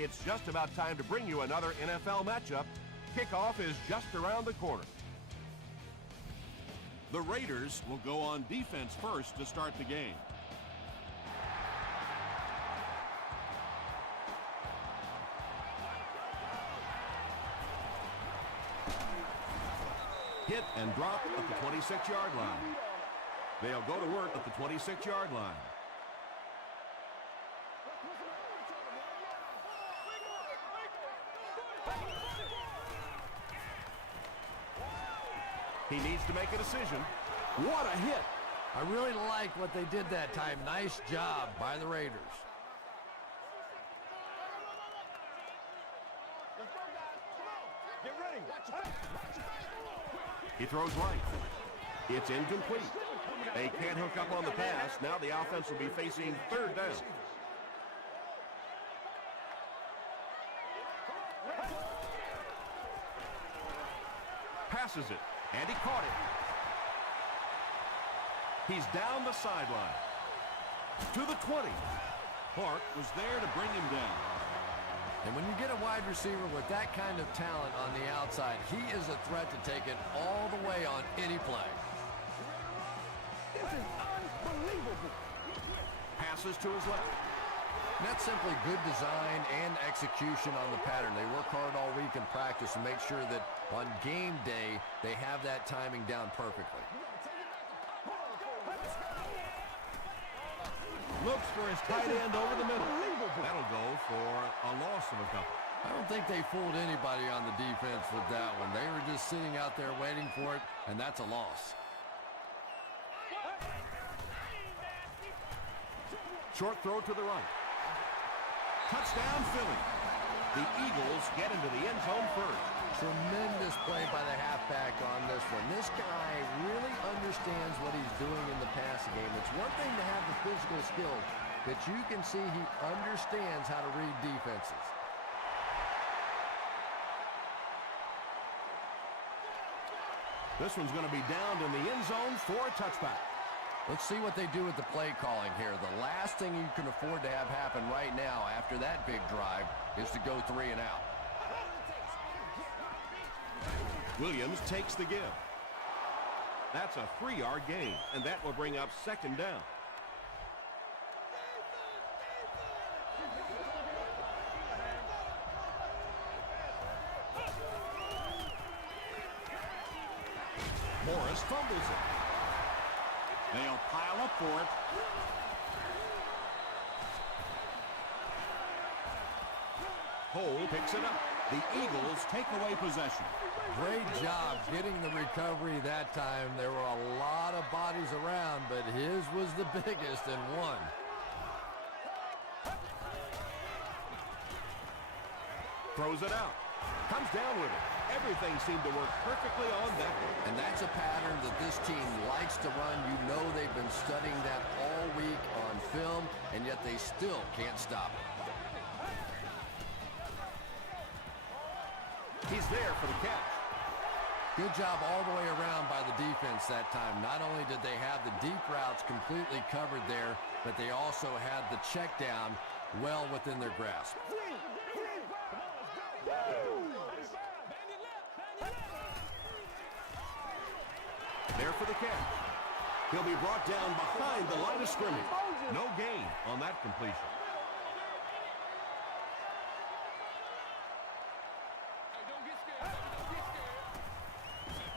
It's just about time to bring you another NFL matchup. Kickoff is just around the corner. The Raiders will go on defense first to start the game. Hit and drop at the 26-yard line. They'll go to work at the 26-yard line. He needs to make a decision. What a hit! I really like what they did that time. Nice job by the Raiders. He throws right. It's incomplete. They can't hook up on the pass. Now the offense will be facing third down. Passes it, and he caught it. He's down the sideline. To the 20. Clark was there to bring him down. And when you get a wide receiver with that kind of talent on the outside, he is a threat to take it all the way on any play. This is unbelievable. Passes to his left. And that's simply good design and execution on the pattern. They work hard all week in practice and make sure that on game day, they have that timing down perfectly. Looks for his tight end over the middle. That'll go for a loss of a couple. I don't think they fooled anybody on the defense with that one. They were just sitting out there waiting for it, and that's a loss. Short throw to the right. Touchdown, Philly. The Eagles get into the end zone first. Tremendous play by the halfback on this one. This guy really understands what he's doing in the passing game. It's one thing to have the physical skills, but you can see he understands how to read defenses. This one's going to be downed in the end zone for a touchback. Let's see what they do with the play calling here. The last thing you can afford to have happen right now after that big drive is to go 3 and out. Williams takes the give. That's a 3-yard gain, and that will bring up second down. Morris fumbles it. They'll pile up for it. Cole picks it up. The Eagles take away possession. Great job getting the recovery that time. There were a lot of bodies around, but his was the biggest and won. Throws it out. Comes down with it. Everything seemed to work perfectly on that one. And that's a pattern that this team likes to run. You know they've been studying that all week on film, and yet they still can't stop it. He's there for the catch. Good job all the way around by the defense that time. Not only did they have the deep routes completely covered there, but they also had the check down well within their grasp. There for the catch. He'll be brought down behind the line of scrimmage. No gain on that completion.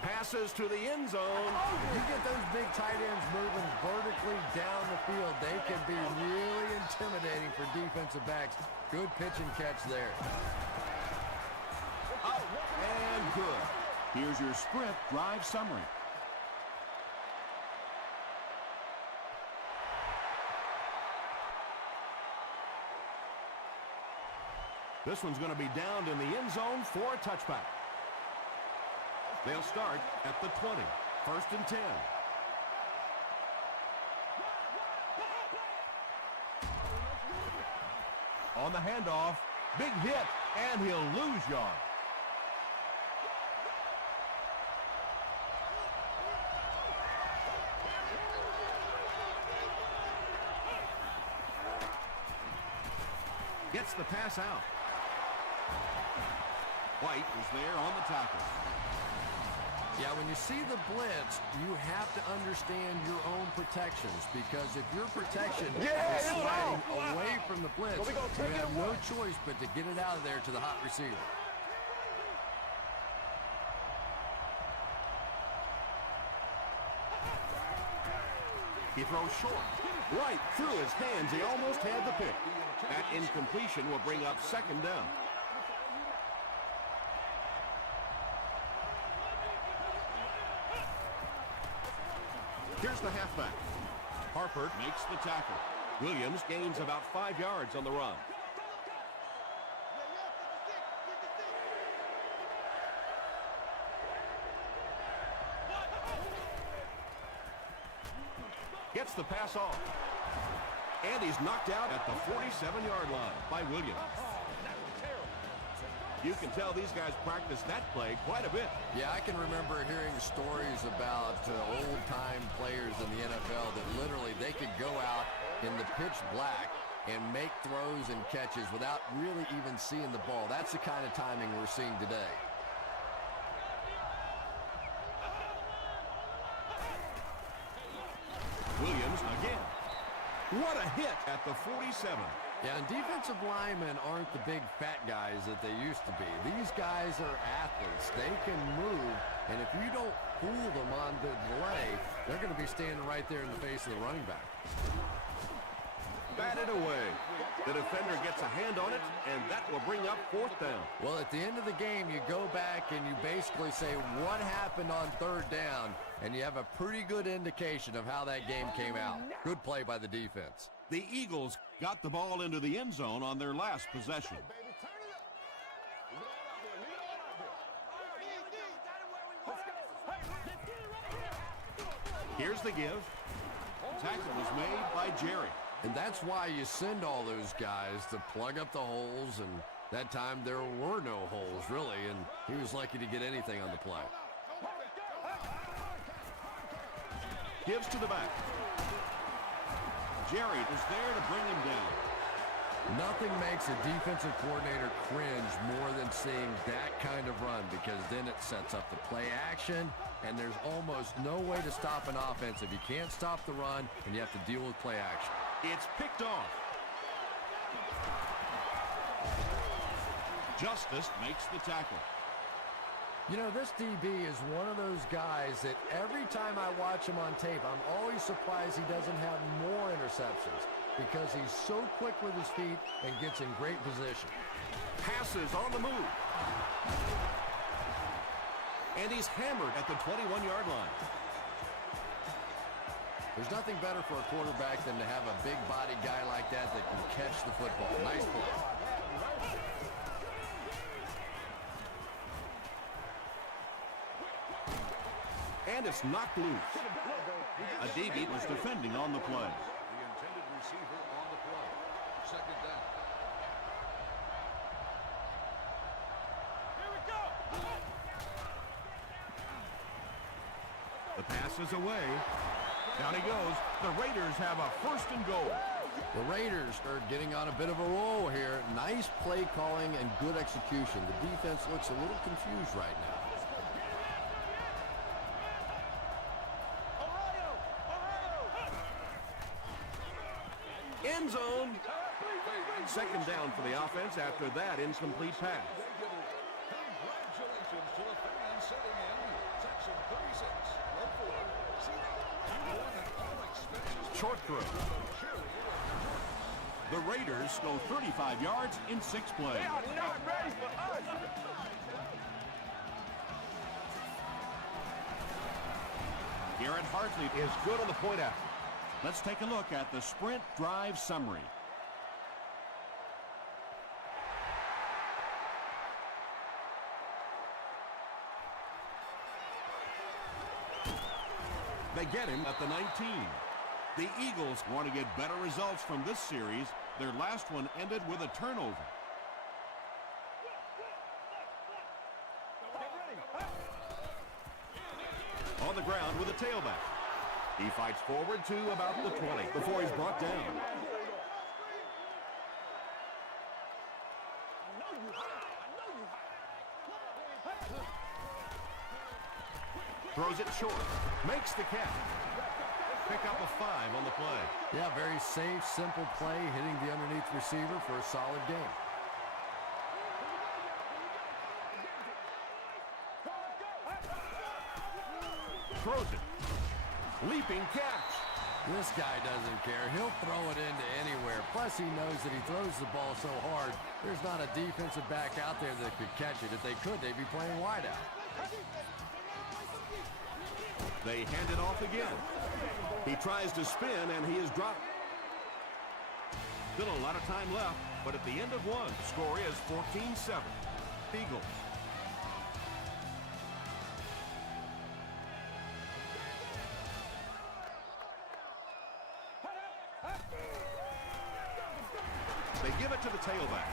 Passes to the end zone. You get those big tight ends moving vertically down the field, they can be really intimidating for defensive backs. Good pitch and catch there. Up and good. Here's your sprint drive summary. This one's going to be downed in the end zone for a touchback. They'll start at the 20. 1st and 10. On the handoff, big hit, and he'll lose yard. Gets the pass out. White is there on the tackle. Yeah, when you see the blitz, you have to understand your own protections, because if your protection is sliding away from the blitz, you have no choice but to get it out of there to the hot receiver. He throws short. Right through his hands. He almost had the pick. That incompletion will bring up second down. Here's the halfback. Harper makes the tackle. Williams gains about 5 yards on the run. Gets the pass off. And he's knocked out at the 47-yard line by Williams. You can tell these guys practice that play quite a bit. Yeah, I can remember hearing stories about old-time players in the NFL that literally they could go out in the pitch black and make throws and catches without really even seeing the ball. That's the kind of timing we're seeing today. Williams again. What a hit at the 47. Yeah, and defensive linemen aren't the big fat guys that they used to be. These guys are athletes. They can move, and if you don't fool them on the delay, they're going to be standing right there in the face of the running back. Batted away. The defender gets a hand on it, and that will bring up fourth down. Well, at the end of the game, you go back and you basically say what happened on third down, and you have a pretty good indication of how that game came out. Good play by the defense. The Eagles got the ball into the end zone on their last possession. Here's the give. Tackle was made by Jerry. And that's why you send all those guys to plug up the holes, and that time there were no holes, really, and he was lucky to get anything on the play. Gives to the back. Jerry was there to bring him down. Nothing makes a defensive coordinator cringe more than seeing that kind of run, because then it sets up the play action, and there's almost no way to stop an offense if you can't stop the run and you have to deal with play action. It's picked off. Justice makes the tackle. You know, this DB is one of those guys that every time I watch him on tape, I'm always surprised he doesn't have more interceptions, because he's so quick with his feet and gets in great position. Passes on the move. And he's hammered at the 21-yard line. There's nothing better for a quarterback than to have a big body guy like that that can catch the football. Nice play. And it's knocked loose. A DB was defending on the play. The intended receiver on the play. Second down. Here we go. The pass is away. Down he goes. The Raiders have a first and goal. The Raiders are getting on a bit of a roll here. Nice play calling and good execution. The defense looks a little confused right now. End zone. Second down for the offense after that incomplete pass. Congratulations to the fans setting in. Section 36. Row 4. Seating. More than all expenses. Short throw. The Raiders go 35 yards in 6 plays. They are not ready for us. Garrett Hartley Is good on the point after. Let's take a look at the sprint drive summary. They get him at the 19. The Eagles want to get better results from this series. Their last one ended with a turnover. On the ground with a tailback. He fights forward to about the 20 before he's brought down. Throws it short. Makes the catch. Pick up a 5 on the play. Yeah, very safe, simple play, hitting the underneath receiver for a solid game. Throws it. Leaping catch. This guy doesn't care. He'll throw it into anywhere. Plus, he knows that he throws the ball so hard, there's not a defensive back out there that could catch it. If they could, they'd be playing wide out. They hand it off again. He tries to spin, and he is dropped. Still a lot of time left, but at the end of one, the score is 14-7. Eagles. They give it to the tailback,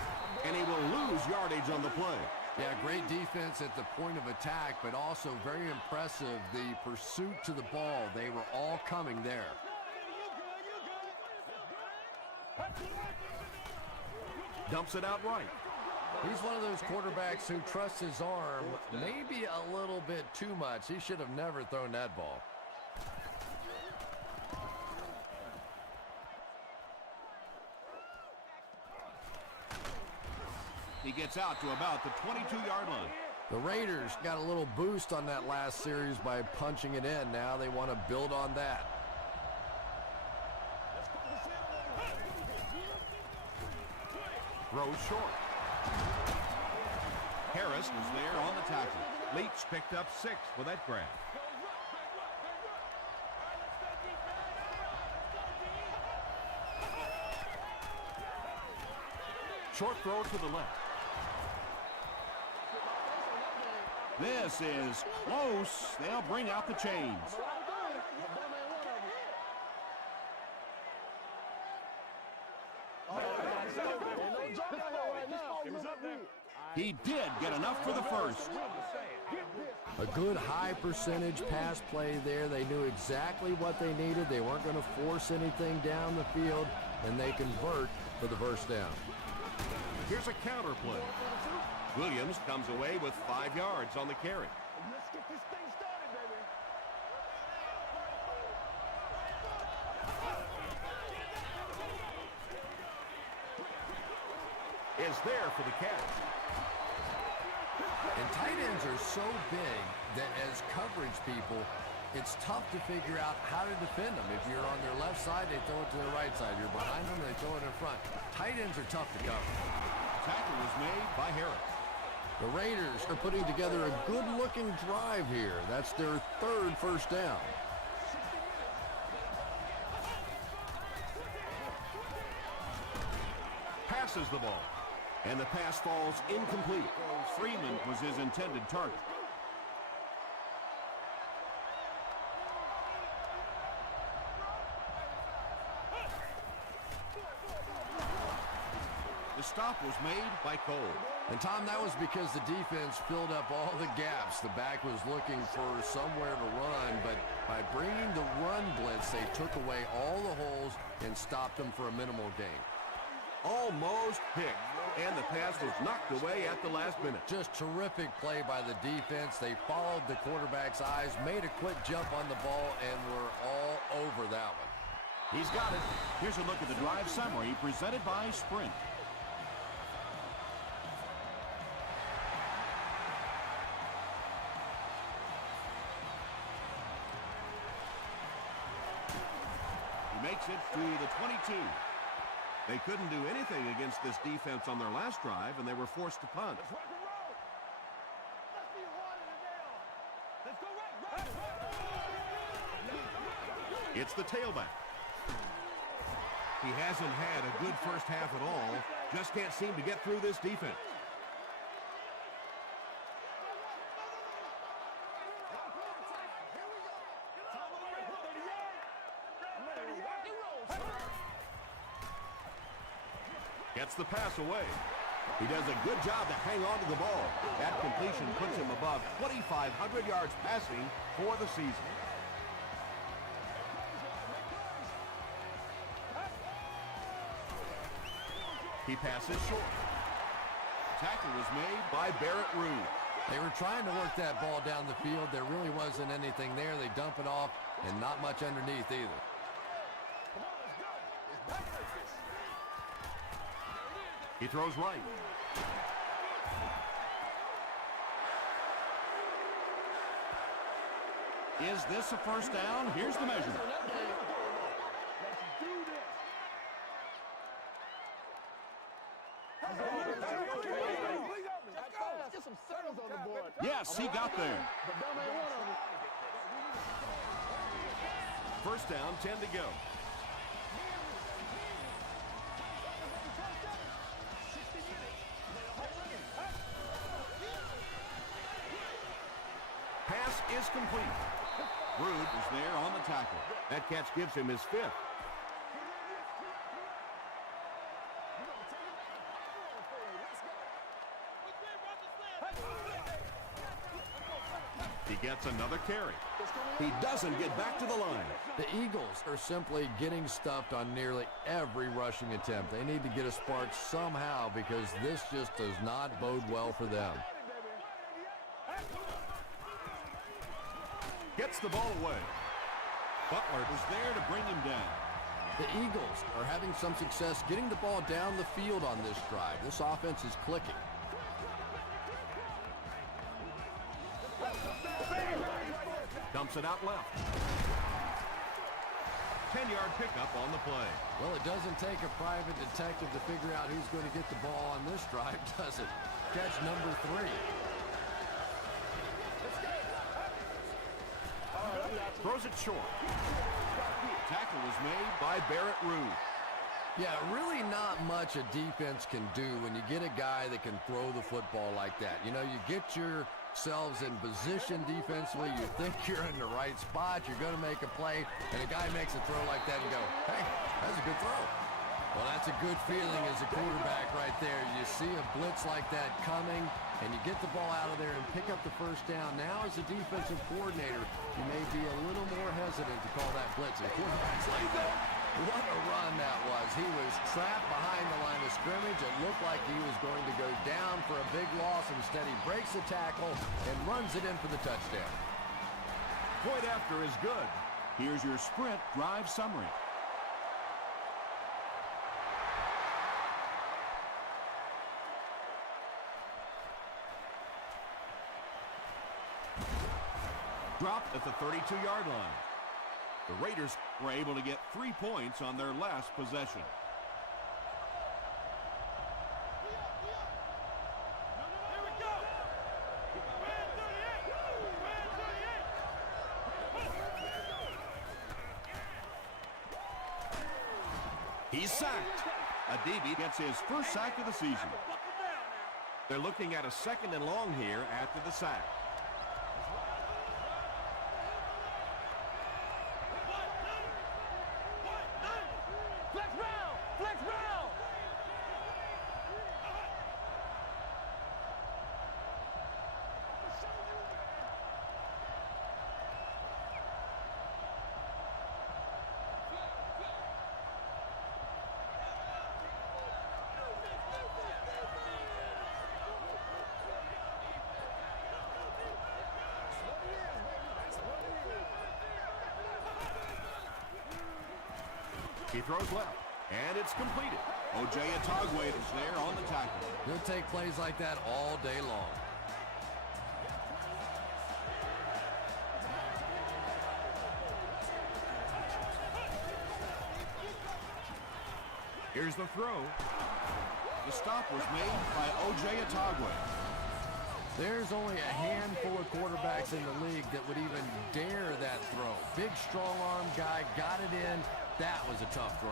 and he will lose yardage on the play. Yeah, great defense at the point of attack, but also very impressive, the pursuit to the ball. They were all coming there. Dumps it out right. He's one of those quarterbacks who trusts his arm maybe a little bit too much. He should have never thrown that ball. He gets out to about the 22-yard line. The Raiders got a little boost on that last series by punching it in. Now they want to build on that. Throws short. Harris was there on the tackle. Leach picked up 6 with that grab. Short throw to the left. This is close. They'll bring out the chains. He did get enough for the first. A good high percentage pass play there. They knew exactly what they needed. They weren't going to force anything down the field, and they convert for the first down. Here's a counter play. Williams comes away with 5 yards on the carry. Let's get this thing started, baby. Is there for the catch. And tight ends are so big that as coverage people, it's tough to figure out how to defend them. If you're on their left side, they throw it to their right side. You're behind them, they throw it in front. Tight ends are tough to cover. Tackle was made by Harris. The Raiders are putting together a good-looking drive here. That's their 3rd first down. Passes the ball. And the pass falls incomplete. Freeman was his intended target. The stop was made by Cole. And, Tom, that was because the defense filled up all the gaps. The back was looking for somewhere to run, but by bringing the run blitz, they took away all the holes and stopped them for a minimal gain. Almost picked. And the pass was knocked away at the last minute. Just terrific play by the defense. They followed the quarterback's eyes, made a quick jump on the ball, and were all over that one. He's got it. Here's a look at the drive summary presented by Sprint. He makes it to the 22. They couldn't do anything against this defense on their last drive, and they were forced to punt. Let's rock and roll. Let's be hard in the nail. Let's go right. It's the tailback. He hasn't had a good first half at all. Just can't seem to get through this defense. Gets the pass away. He does a good job to hang on to the ball. That completion puts him above 2,500 yards passing for the season. He passes short. Tackle was made by Barrett Ruud. They were trying to work that ball down the field. There really wasn't anything there. They dump it off, and not much underneath either. He throws right. Is this a first down? Here's the measurement. Get some settles on the board. Yes, he got there. First down, 10 to go. Pass is complete. Rude is there on the tackle. That catch gives him his 5th. He gets another carry. He doesn't get back to the line. The Eagles are simply getting stuffed on nearly every rushing attempt. They need to get a spark somehow because this just does not bode well for them. Gets the ball away. Butler was there to bring him down. The Eagles are having some success getting the ball down the field on this drive. This offense is clicking. Dumps it out left. 10-yard pickup on the play. Well, it doesn't take a private detective to figure out who's going to get the ball on this drive, does it? Catch number 3. Throws it short. Tackle was made By Barrett Ruud. Yeah, really not much a defense can do when you get a guy that can throw the football like that. You know, you get yourselves in position defensively, you think you're in the right spot, you're going to make a play, and a guy makes a throw like that and you go, hey, that's a good throw. Well, that's a good feeling as a quarterback right there. You see a blitz like that coming, and you get the ball out of there and pick up the first down. Now, as a defensive coordinator, you may be a little more hesitant to call that blitz. And quarterbacks like that, what a run that was. He was trapped behind the line of scrimmage. It looked like he was going to go down for a big loss. Instead, he breaks the tackle and runs it in for the touchdown. Point after is good. Here's your sprint drive summary. Dropped at the 32-yard line. The Raiders were able to get 3 points on their last possession. Here we go. Red 38. He's sacked. Adibi gets his first sack of the season. They're looking at a 2nd and long here after the sack. Flex round. Flex round. He throws left, and it's completed. O.J. Atogwe is there on the tackle. He'll take plays like that all day long. Here's the throw. The stop was made by O.J. Atogwe. There's only a handful of quarterbacks in the league that would even dare that throw. Big, strong-arm guy, got it in. That was a tough throw.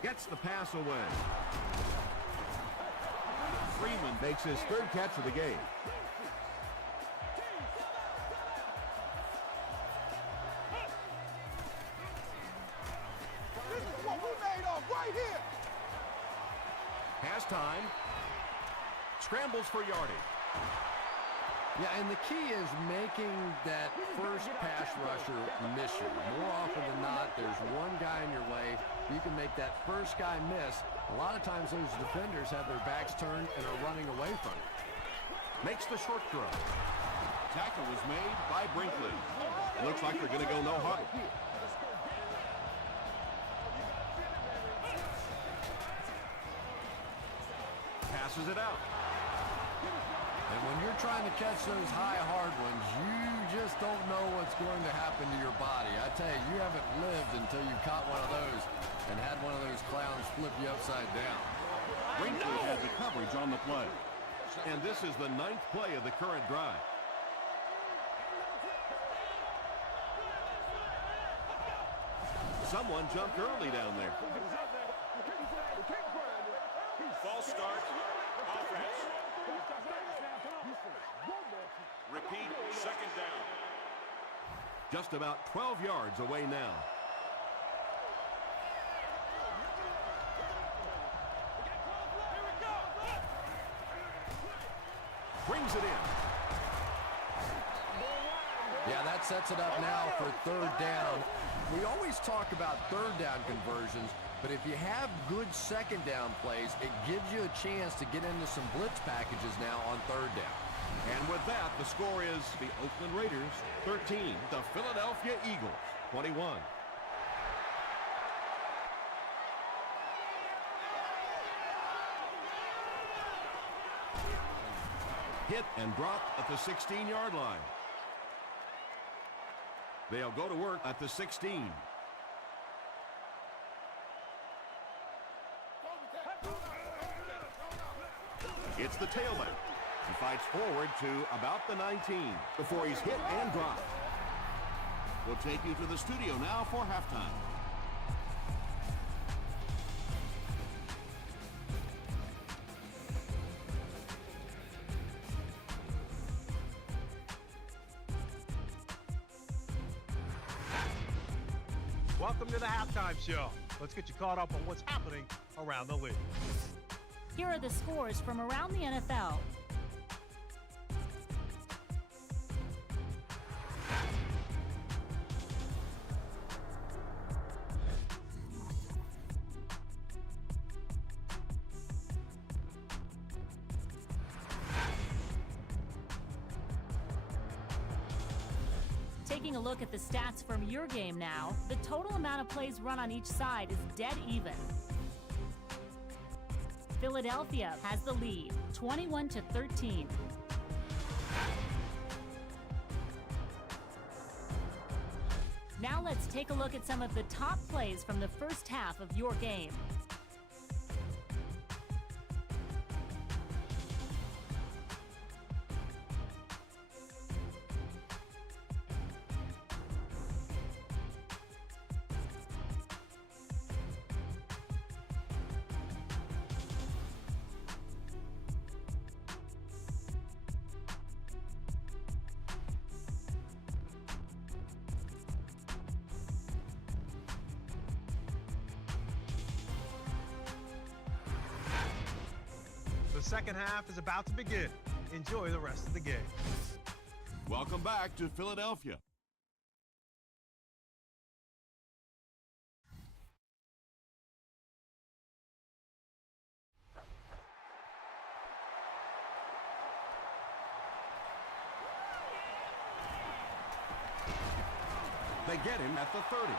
Gets the pass away. Freeman Makes his 3rd catch of the game. This is what we made of right here. Pass time. Scrambles for yardage. Yeah, and the key is making that first pass rusher miss you. More often than not, there's one guy in your way. You can make that first guy miss. A lot of times those defenders have their backs turned and are running away from it. Makes the short throw. Tackle was made by Brinkley. Looks like they're going to go no huddle. Passes it out. And when you're trying to catch those high, hard ones, you just don't know what's going to happen to your body. I tell you, you haven't lived until you caught one of those and had one of those clowns flip you upside down. Brinkley had the coverage on the play. And this is the 9th play of the current drive. Someone jumped early down there. False start. Offense. Repeat, second down. Just about 12 yards away now. Brings it in. Yeah, that sets it up now for third down. We always talk about third down conversions, but if you have good second down plays, it gives you a chance to get into some blitz packages now on third down. And with that, the score is the Oakland Raiders 13, the Philadelphia Eagles 21. Hit and dropped at the 16-yard line. They'll go to work at the 16. It's the tailback. He fights forward to about the 19 before he's hit and dropped. We'll take you to the studio now for halftime. Welcome to the halftime show. Let's get you caught up on what's happening around the league. Here are the scores from around the NFL. Taking a look at the stats from your game now, the total amount of plays run on each side is dead even. Philadelphia has the lead, 21-13. Now let's take a look at some of the top plays from the first half of your game. The second half is about to begin. Enjoy the rest of the game. Welcome back to Philadelphia. They get him at the 30.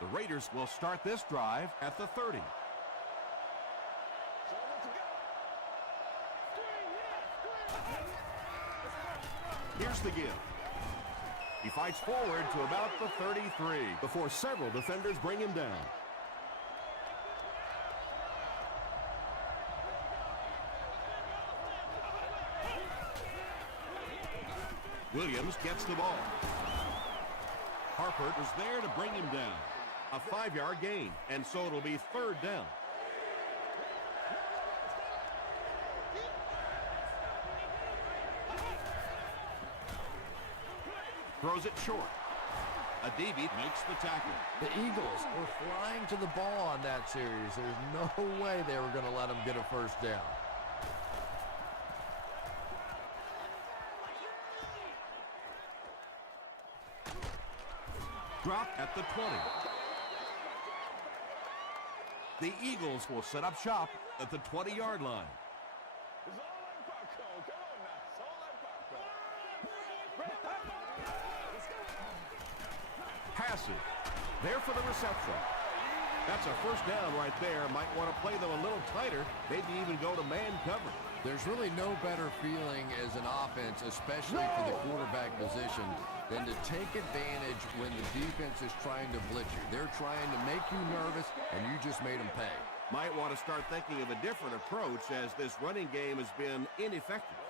The Raiders will start this drive at the 30. Here's the give. He fights forward to about the 33 before several defenders bring him down. Williams gets the ball. Harper was there to bring him down. A 5-yard gain, and so it'll be third down. Throws it short. Adibi makes the tackle. The Eagles were flying to the ball on that series. There's no way they were going to let them get a first down. Dropped at the 20. The Eagles will set up shop at the 20-yard line. It's all like popcorn. Come on now. It's all like popcorn. Passes. There for the reception. That's a first down right there. Might want to play them a little tighter. Maybe even go to man cover. There's really no better feeling as an offense, especially for the quarterback position, than to take advantage when the defense is trying to blitz you. They're trying to make you nervous, and you just made them pay. Might want to start thinking of a different approach as this running game has been ineffective.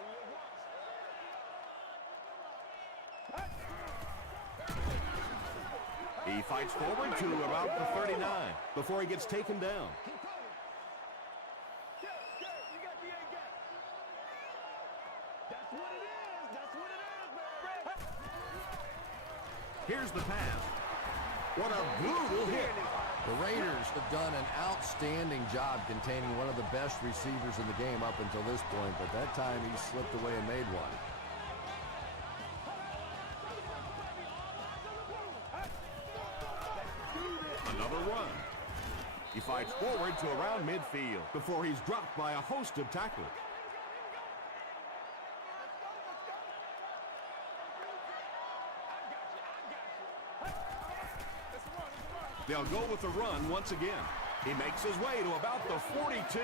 He fights forward to about the 39 before he gets taken down. You got the A gap. That's what it is. That's what it is, man. Here's the pass. What a brutal hit. The Raiders have done an outstanding job containing one of the best receivers in the game up until this point, but that time he slipped away and made one. Another run. He fights forward to around midfield before he's dropped by a host of tacklers. They'll go with the run once again. He makes his way to about the 42.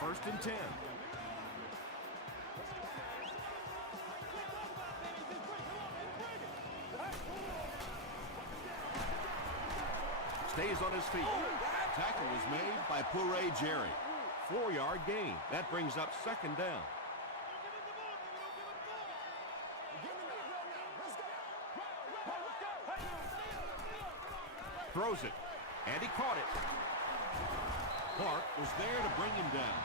First and 10. Stays on his feet. Tackle was made by Puré Jerry. 4-yard gain. That brings up second down. Throws it. And he caught it. Clark was there to bring him down.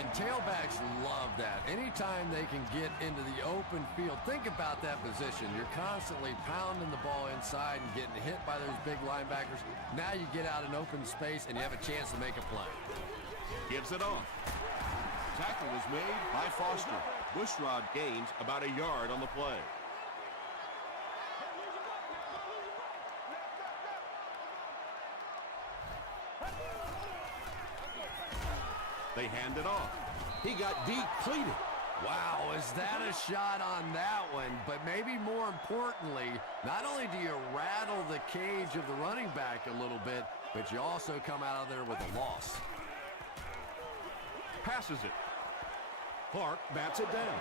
And tailbacks love that. Anytime they can get into the open field, think about that position. You're constantly pounding the ball inside and getting hit by those big linebackers. Now you get out in open space and you have a chance to make a play. Gives it off. Tackle was made by Foster. Bushrod gains about a yard on the play. They hand it off. He got depleted. Wow, is that a shot on that one? But maybe more importantly, not only do you rattle the cage of the running back a little bit, but you also come out of there with a loss. Passes it. Clark bats it down.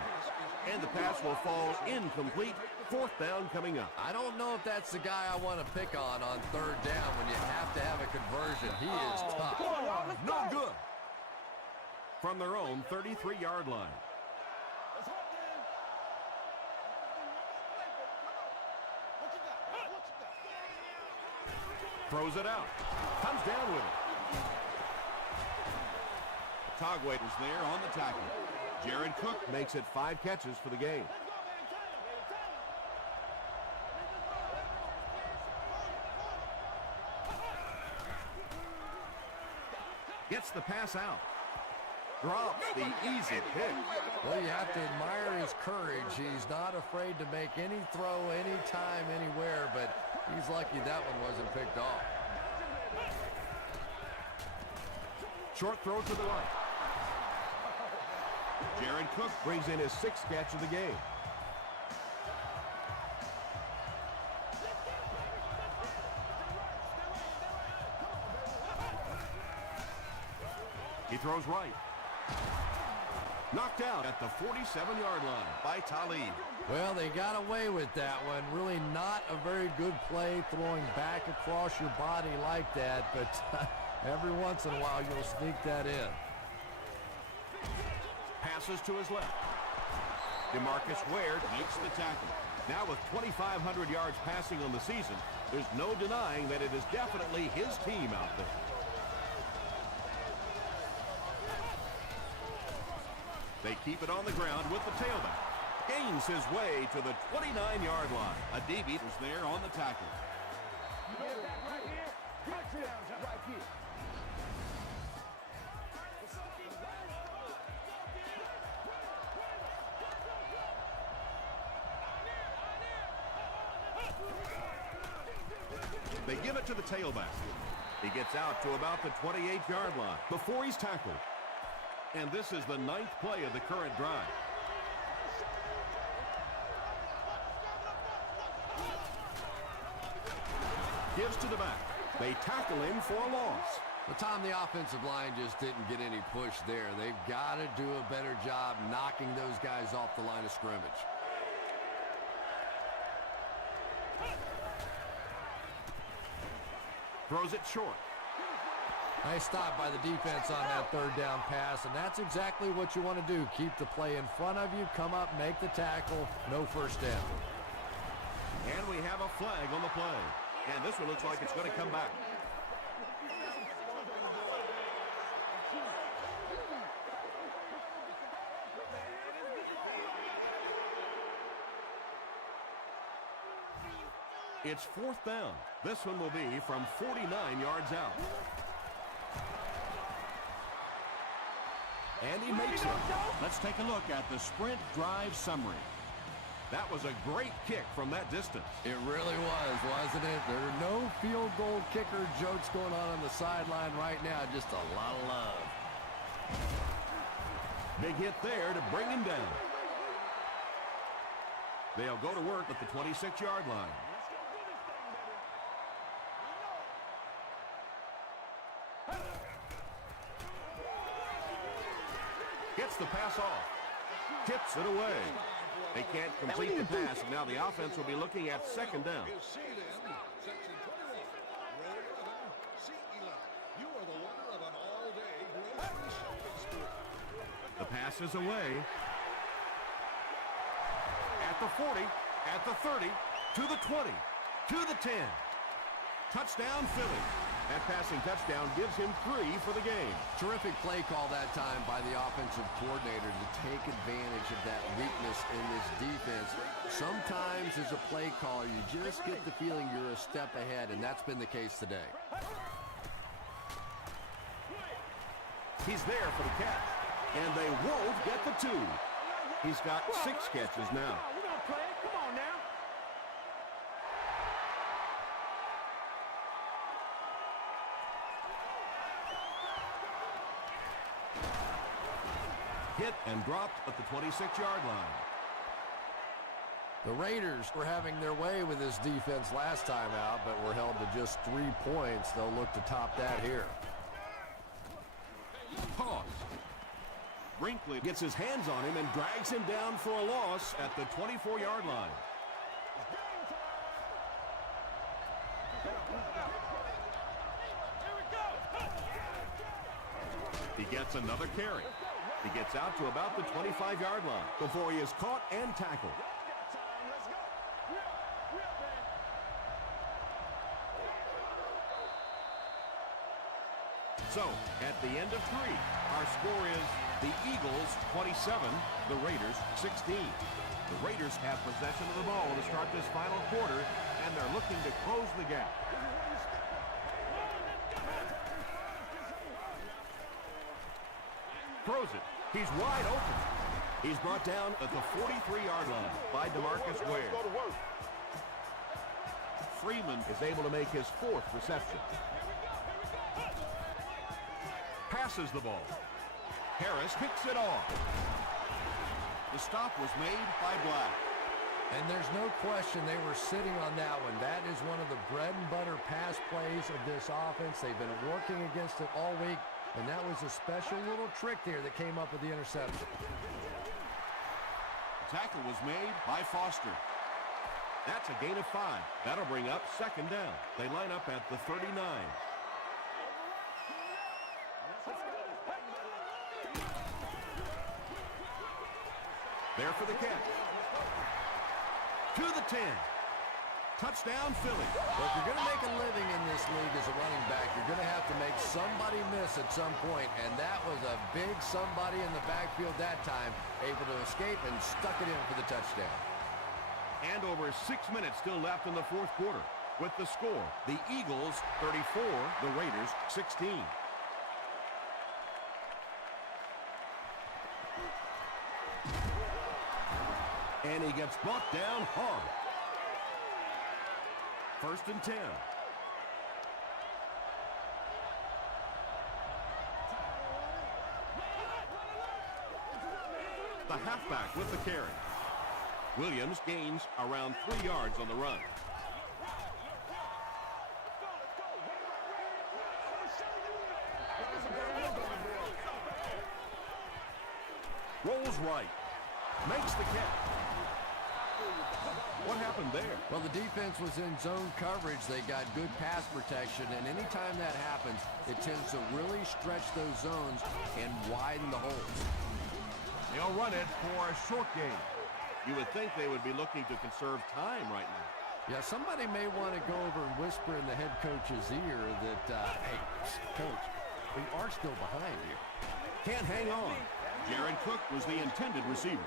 And the pass will fall incomplete. Fourth down coming up. I don't know if that's the guy I want to pick on third down when you have to have a conversion. He is tough. No good. From their own 33-yard line. Throws it out. Comes down with it. Togwaiter's there on the tackle. Jared Cook makes it 5 catches for the game. Gets the pass out. Drops the easy pick. Well, you have to admire his courage. He's not afraid to make any throw, anytime, anywhere, but he's lucky that one wasn't picked off. Short throw to the right. Jared Cook brings in his 6th catch of the game. He throws right. Knocked out at the 47-yard line by Talib. Well, they got away with that one. Really not a very good play throwing back across your body like that, but every once in a while you'll sneak that in. Passes to his left. DeMarcus Ware makes the tackle. Now with 2,500 yards passing on the season, there's no denying that it is definitely his team out there. They keep it on the ground with the tailback. Gains his way to the 29-yard line. A DB is there on the tackle. They give it to the tailback. He gets out to about the 28-yard line before he's tackled. And this is the 9th play of the current drive. Gives to the back. They tackle him for a loss. But Tom, the offensive line just didn't get any push there. They've got to do a better job knocking those guys off the line of scrimmage. Throws it short. Nice stop by the defense on that third down pass, and that's exactly what you want to do. Keep the play in front of you, come up, make the tackle, no first down. And we have a flag on the play. And this one looks like it's going to come back. It's 4th down. This one will be from 49 yards out. And he makes it. Let's take a look at the sprint drive summary. That was a great kick from that distance. It really was, wasn't it? There are no field goal kicker jokes going on the sideline right now. Just a lot of love. Big hit there to bring him down. They'll go to work at the 26-yard line. Gets the pass off. Tips it away. They can't complete the pass. Now the offense will be looking at 2nd down. Section 21. Row 11, C11. You are the winner of an all-day grocery shopping spree. The pass is away. At the 40, at the 30, to the 20, to the 10. Touchdown, Philly. That passing touchdown gives him 3 for the game. Terrific play call that time by the offensive coordinator to take advantage of that weakness in this defense. Sometimes as a play caller, you just get the feeling you're a step ahead, and that's been the case today. He's there for the catch, and they won't get the 2. He's got 6 catches now. We're going to play it. Come on now. Hit and dropped at the 26-yard line. The Raiders were having their way with this defense last time out, but were held to just 3 points. They'll look to top that here. Pause. Brinkley gets his hands on him and drags him down for a loss at the 24-yard line. He gets another carry. He gets out to about the 25-yard line before he is caught and tackled. So, at the end of 3, our score is the Eagles 27, the Raiders 16. The Raiders have possession of the ball to start this final quarter, and they're looking to close the gap. Throws it. He's wide open. He's brought down at the 43-yard line by DeMarcus Ware. Freeman is able to make his 4th reception. Passes the ball. Harris picks it off. The stop was made by Black. And there's no question they were sitting on that one. That is one of the bread and butter pass plays of this offense. They've been working against it all week, and that was a special little trick there that came up with the interception. Tackle was made by Foster. That's a gain of 5. That'll bring up 2nd down. They line up at the 39. There for the catch. To the 10. Touchdown, Philly. Well, if you're going to make a living in this league as a running back, you're going to have to make somebody miss at some point, and that was a big somebody in the backfield that time, able to escape and stuck it in for the touchdown. And over 6 minutes still left in the 4th quarter. With the score, the Eagles 34, the Raiders 16. And he gets brought down hard. 1st and 10. the halfback with the carry. Williams gains around 3 yards on the run. Rolls right. Makes the catch. What happened there? Well, the defense was in zone coverage. They got good pass protection, and anytime that happens, it tends to really stretch those zones and widen the holes. They'll run it for a short gain. You would think they would be looking to conserve time right now. Yeah, somebody may want to go over and whisper in the head coach's ear that, hey, coach, we are still behind here. Can't hang on. Jared Cook was the intended receiver.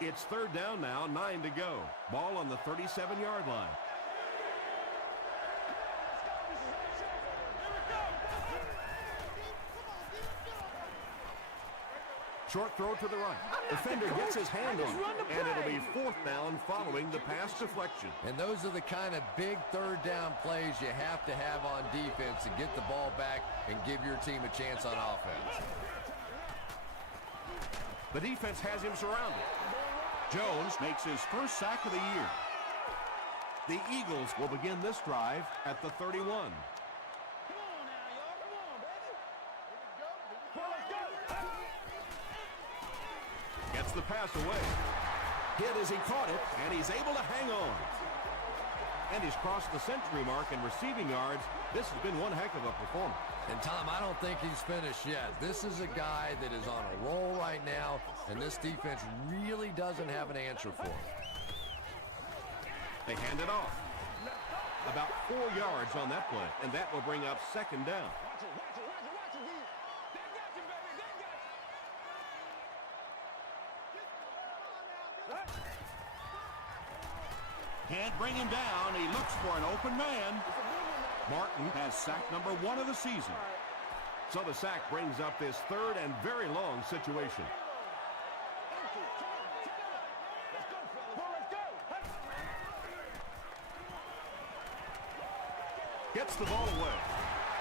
It's third down now, 9 to go. Ball on the 37-yard line. Short throw to the right. Defender gets his hand on it, and it'll be fourth down following the pass deflection. And those are the kind of big third down plays you have to have on defense to get the ball back and give your team a chance on offense. The defense has him surrounded. Jones makes his first sack of the year. The Eagles will begin this drive at the 31. Come on now, y'all. Come on, baby. Here we go. Gets the pass away. Hit as he caught it, and he's able to hang on. And he's crossed the century mark in receiving yards. This has been one heck of a performance. And, Tom, I don't think he's finished yet. This is a guy that is on a roll right now, and this defense really doesn't have an answer for him. They hand it off. About 4 yards on that play, and that will bring up second down. Watch it, watch it, watch it, watch it. They got you, baby. They got you. Can't bring him down. He looks for an open man. Martin has sack number 1 of the season. So the sack brings up this third and very long situation. Gets the ball away.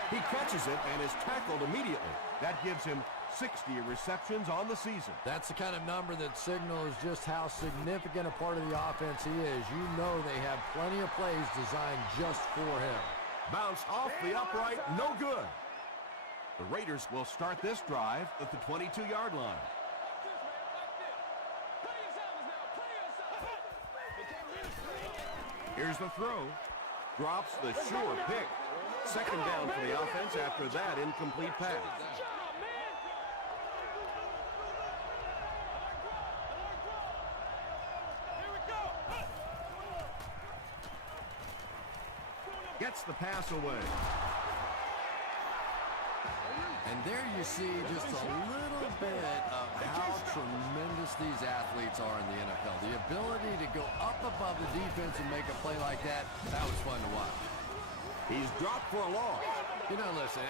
He catches it and is tackled immediately. That gives him 60 receptions on the season. That's the kind of number that signals just how significant a part of the offense he is. You know they have plenty of plays designed just for him. Bounce off the upright, no good. The Raiders will start this drive at the 22-yard line. Here's the throw. Drops the sure pick. Second down for the offense after that incomplete pass. Gets the pass away. And there you see just a little bit of how tremendous these athletes are in the NFL. The ability to go up above the defense and make a play like that, that was fun to watch. He's dropped for a loss. You know, listen,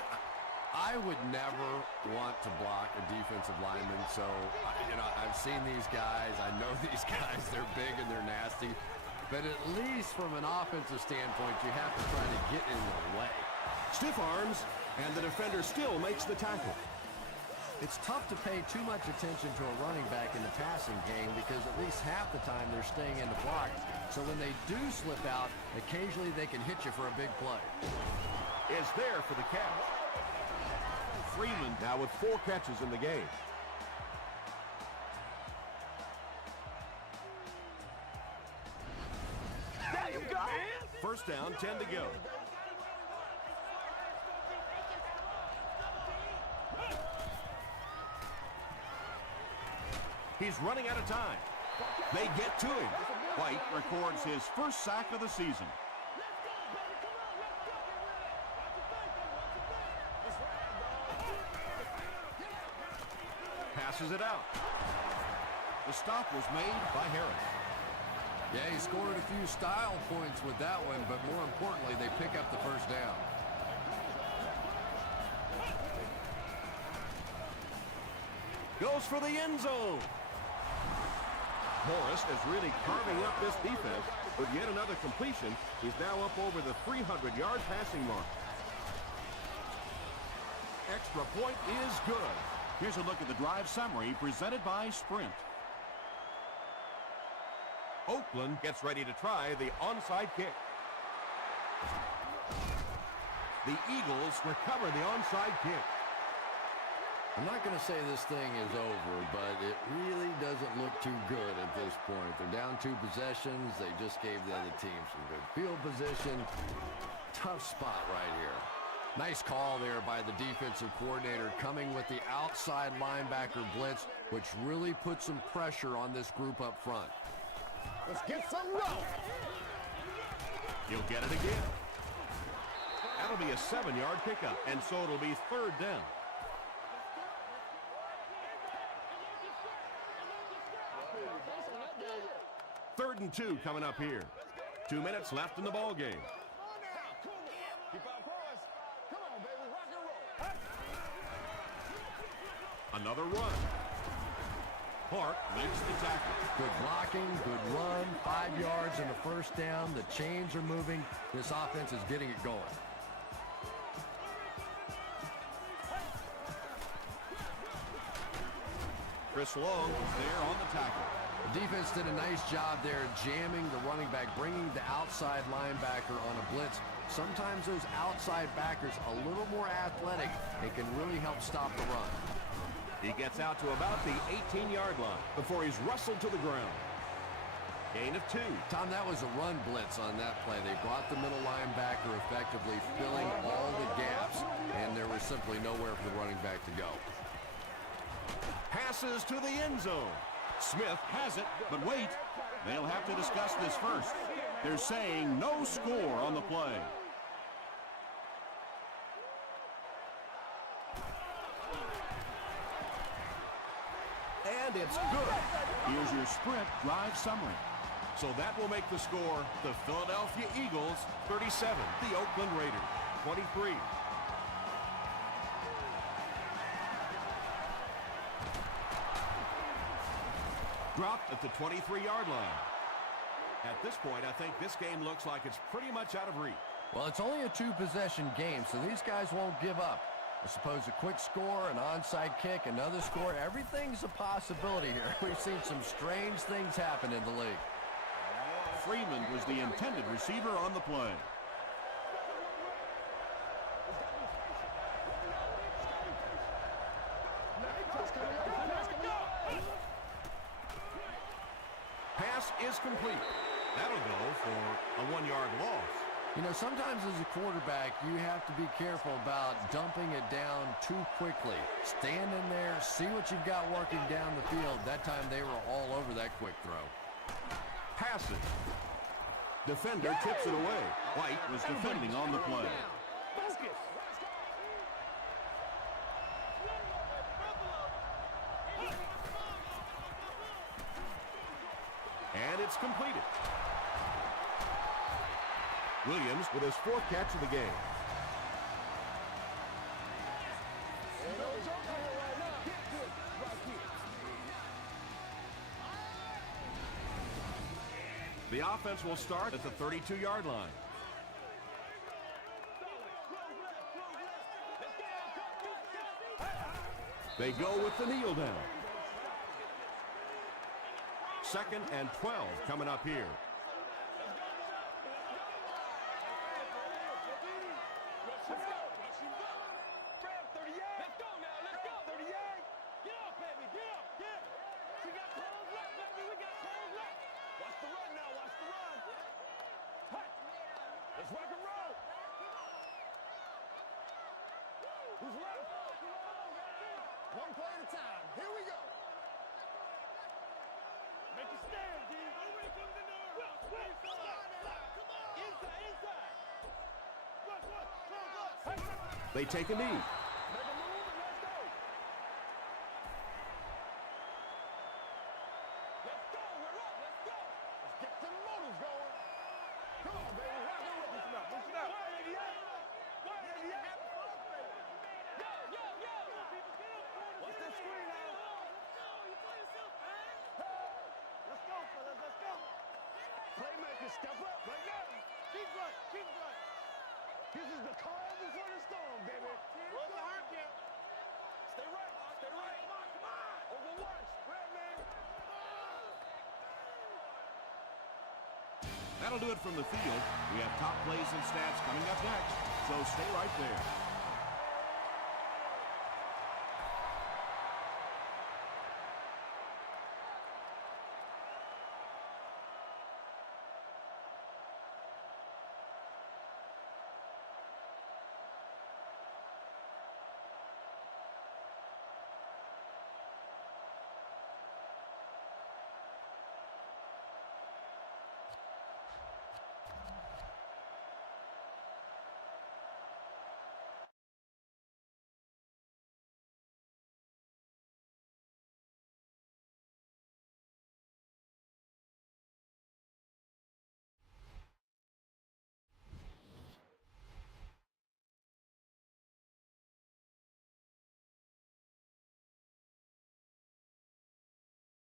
I would never want to block a defensive lineman, so, I've seen these guys. I know these guys. They're big and they're nasty. But at least from an offensive standpoint, you have to try to get in the way. Stiff arms, and the defender still makes the tackle. It's tough to pay too much attention to a running back in the passing game because at least half the time they're staying in the block. So when they do slip out, occasionally they can hit you for a big play. Is there for the catch. Freeman now with 4 catches in the game. First down, 10 to go. He's running out of time. They get to him. White records his first sack of the season. Passes it out. The stop was made by Harris. Yeah, he scored a few style points with that one, but more importantly, they pick up the first down. Goes for the end zone. Morris is really carving up this defense with yet another completion. He's now up over the 300-yard passing mark. Extra point is good. Here's a look at the drive summary presented by Sprint. Oakland gets ready to try the onside kick. The Eagles recover the onside kick. I'm not going to say this thing is over, but it really doesn't look too good at this point. They're down 2 possessions. They just gave the other team some good field position. Tough spot right here. Nice call there by the defensive coordinator, coming with the outside linebacker blitz, which really puts some pressure on this group up front. Let's get some rope. He'll get it again. That'll be a 7-yard pickup, and so it'll be 3rd down. Third and 2 coming up here. 2 minutes left in the ball game. Keep our course. Come on, baby. Rock and roll. Another run. Clark makes the tackle. Good blocking, good run, 5 yards and a first down. The chains are moving. This offense is getting it going. Chris Long was there on the tackle. The defense did a nice job there jamming the running back, bringing the outside linebacker on a blitz. Sometimes those outside backers a little more athletic and can really help stop the run. He gets out to about the 18-yard line before he's wrestled to the ground. Gain of 2. Tom, that was a run blitz on that play. They brought the middle linebacker effectively, filling all the gaps, and there was simply nowhere for the running back to go. Passes to the end zone. Smith has it, but wait. They'll have to discuss this first. They're saying no score on the play. And it's good. Here's your sprint drive summary. So that will make the score the Philadelphia Eagles 37, the Oakland Raiders 23. Dropped at the 23-yard line. At this point, I think this game looks like it's pretty much out of reach. Well, it's only a 2-possession game, so these guys won't give up. I suppose a quick score, an onside kick, another score, everything's a possibility here. We've seen some strange things happen in the league. Freeman was the intended receiver on the play. Pass is complete. That'll go for a 1-yard loss. You know, sometimes as a quarterback, you have to be careful about dumping it down too quickly. Stand in there, see what you've got working down the field. That time they were all over that quick throw. Passes. Defender tips it away. White was defending on the play. And it's completed. Williams with his 4th catch of the game. The offense will start at the 32-yard line. They go with the kneel down. 2nd and 12 coming up here. One play at a time. Here we go. Make a stand, D. Inside. They take a knee. Make a move and let's go. Let's go. We're up. Let's go. Let's get them motors going. Come on, baby. Rock and roll. Listen up. Listen up. What's this screen now? Let's go, fellas. Let's go. Playmakers, step up right now. Keep going. Keep going. This is the calm before the storm, baby. Roll the hard count. Stay right. Stay right. Come on. Overwatch. Red man. That'll do it from the field. We have top plays and stats coming up next, so stay right there.